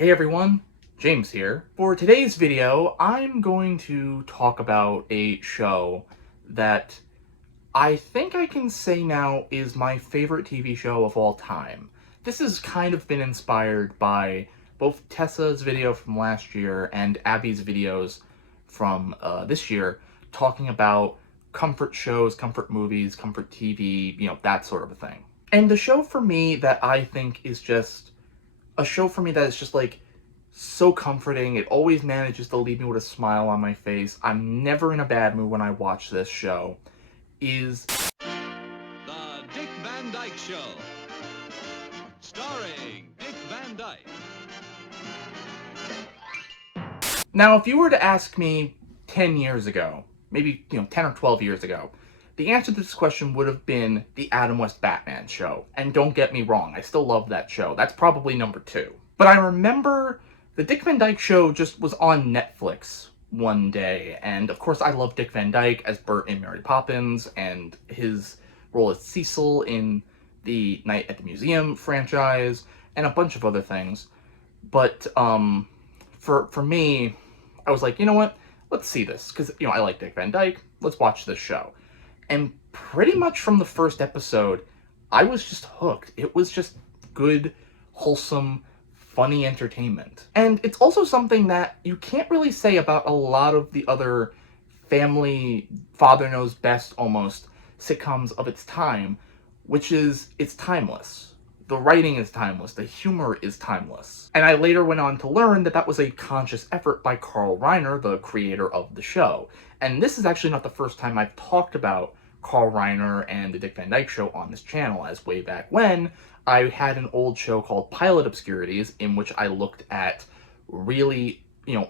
Hey everyone, James here. For today's video, I'm going to talk about a show that I think I can say now is my favorite TV show of all time. This has kind of been inspired by both Tessa's video from last year and Abby's videos from this year, talking about comfort shows, comfort movies, comfort TV, that sort of a thing. And the show for me that I think is just a show for me that is just like so comforting. It always manages to leave me with a smile on my face. I'm never in a bad mood when I watch this show. Is The Dick Van Dyke Show. Starring Dick Van Dyke. Now, if you were to ask me 10 years ago, maybe 10 or 12 years ago, the answer to this question would have been the Adam West Batman show. And don't get me wrong, I still love that show. That's probably number 2. But I remember the Dick Van Dyke show just was on Netflix one day, and of course I love Dick Van Dyke as Bert in Mary Poppins, and his role as Cecil in the Night at the Museum franchise, and a bunch of other things. But for me, I was like, you know what? Let's see this, because I like Dick Van Dyke. Let's watch this show. And pretty much from the first episode, I was just hooked. It was just good, wholesome, funny entertainment. And it's also something that you can't really say about a lot of the other family, father knows best almost, sitcoms of its time, which is, it's timeless. The writing is timeless. The humor is timeless. And I later went on to learn that that was a conscious effort by Carl Reiner, the creator of the show. And this is actually not the first time I've talked about Carl Reiner and the Dick Van Dyke Show on this channel, as way back when I had an old show called Pilot Obscurities, in which I looked at really,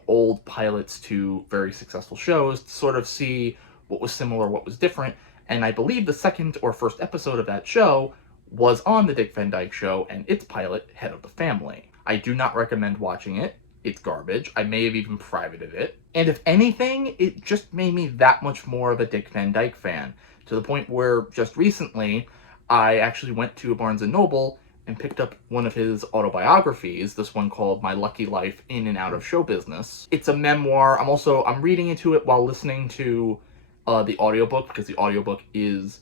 old pilots to very successful shows to sort of see what was similar, what was different. And I believe the second or first episode of that show was on the Dick Van Dyke Show and its pilot, Head of the Family. I do not recommend watching it. It's garbage. I may have even privated it. And if anything, it just made me that much more of a Dick Van Dyke fan, to the point where just recently I actually went to Barnes & Noble and picked up one of his autobiographies, this one called My Lucky Life in and Out of Show Business. It's a memoir. I'm reading into it while listening to the audiobook, because the audiobook is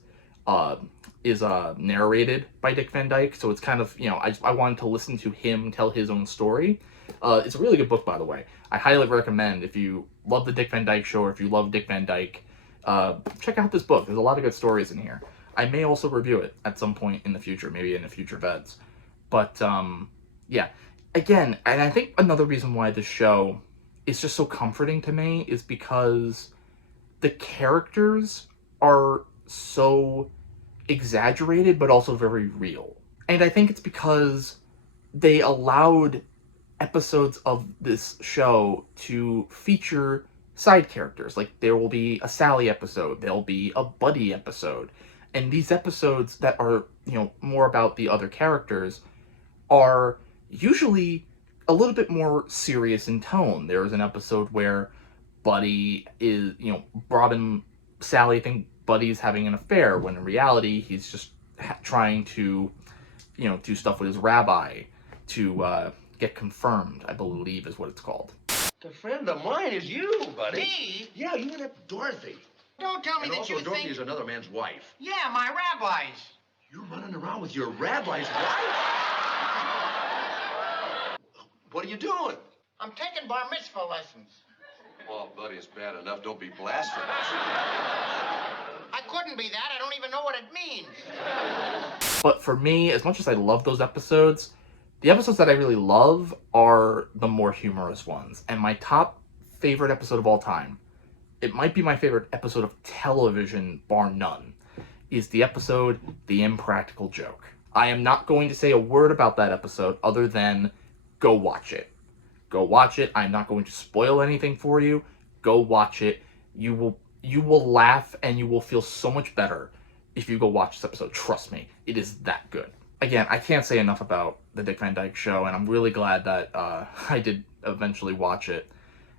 narrated by Dick Van Dyke, so it's kind of, I wanted to listen to him tell his own story. It's a really good book, by the way. I highly recommend, if you love the Dick Van Dyke Show, or if you love Dick Van Dyke, check out this book. There's a lot of good stories in here. I may also review it at some point in the future, maybe in a future VEDS. But, yeah. Again, and I think another reason why this show is just so comforting to me is because the characters are so exaggerated, but also very real. And I think it's because they allowed episodes of this show to feature side characters. Like, there will be a Sally episode, there'll be a Buddy episode. And these episodes that are, more about the other characters are usually a little bit more serious in tone. There's an episode where Buddy is, Robin, Sally think Buddy's having an affair, when in reality he's just trying to, do stuff with his rabbi to get confirmed, I believe is what it's called. A friend of mine is you, buddy. Me? Yeah, you and that Dorothy. Don't tell me And that also, you Dorothy think... is another man's wife. Yeah, my rabbis. You're running around with your rabbi's wife? What are you doing? I'm taking bar mitzvah lessons. Oh, buddy, it's bad enough. Don't be blasphemous. I couldn't be that. I don't even know what it means. But for me, as much as I love those episodes, the episodes that I really love are the more humorous ones. And my top favorite episode of all time, it might be my favorite episode of television, bar none, is the episode The Impractical Joke. I am not going to say a word about that episode other than go watch it. Go watch it. I'm not going to spoil anything for you. Go watch it. You will laugh and you will feel so much better if you go watch this episode. Trust me, it is that good. Again, I can't say enough about the Dick Van Dyke Show, and I'm really glad that I did eventually watch it.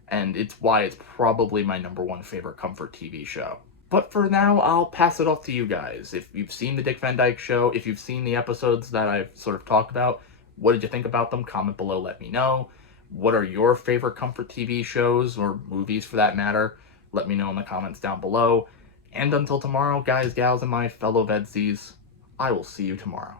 And it's why it's probably my number one favorite comfort TV show. But for now, I'll pass it off to you guys. If you've seen the Dick Van Dyke Show, if you've seen the episodes that I've sort of talked about, What did you think about them? Comment below, let me know. What are your favorite comfort TV shows, or movies for that matter? Let me know in the comments down below. And until tomorrow, guys, gals, and my fellow VEDS-ies, I will see you tomorrow.